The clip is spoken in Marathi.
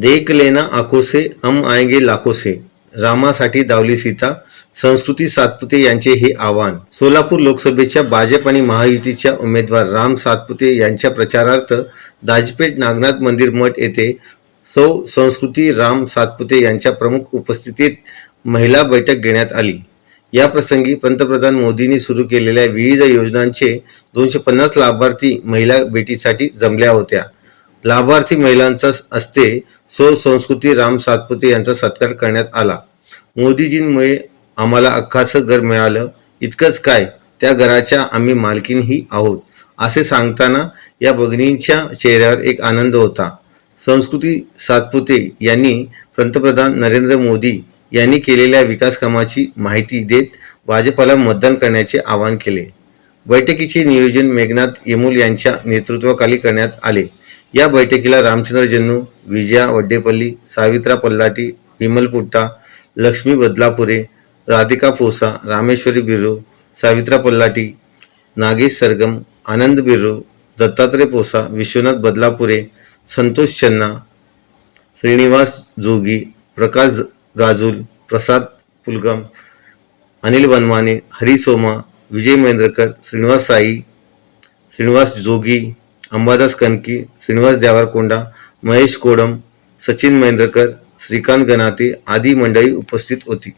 देख लेना आखो से हम आएंगे लाखो से. रामासाठी दावली सीता संस्कृती सातपुते यांचे हे आव्हान. सोलापूर लोकसभेच्या भाजप आणि महायुतीच्या उमेदवार राम सातपुते यांच्या प्रचारार्थ दाजपेठ नागनाथ मंदिर मठ येथे सौ संस्कृती राम सातपुते यांच्या प्रमुख उपस्थितीत महिला बैठक घेण्यात आली. या प्रसंगी पंतप्रधान मोदींनी सुरू केलेल्या विविध योजनांचे दोनशे पन्नास लाभार्थी महिला भेटीसाठी जमल्या होत्या. लाभार्थी महिलांचा असते सौ संस्कृती राम सातपुते यांचा सत्कार करण्यात आला. मोदीजींमुळे आम्हाला अख्खासं घर मिळालं. इतकंच काय त्या घराच्या आम्ही मालकीनही आहोत असे सांगताना या भगिनींच्या चेहऱ्यावर एक आनंद होता. संस्कृती सातपुते यांनी पंतप्रधान नरेंद्र मोदी यांनी केलेल्या विकास कामाची माहिती देत भाजपाला मतदान करण्याचे आवाहन केले. बैठकीचे नियोजन मेघनाथ येमूल यांच्या नेतृत्वाखाली करण्यात आले. या बैठकीला रामचंद्र जन्नू विजया वड्डेपल्ली सावित्रा पल्लाटी विमल पुट्टा लक्ष्मी बदलापुरे राधिका पोसा रामेश्वरी बिर्रू सावित्रा पल्लाटी नागेश सरगम आनंद बिर्रू दत्तात्रय पोसा विश्वनाथ बदलापुरे संतोष चन्ना श्रीनिवास जोगी प्रकाश गाजूल प्रसाद पुलगम अनिल वनवाने हरी सोमा विजय महेंद्रकर श्रीनिवास साई श्रीनिवास जोगी अंबादास कनकी श्रीनिवास द्यावरकोंडा महेश कोडम सचिन महेंद्रकर श्रीकांत गणाते आदी मंडळी उपस्थित होती.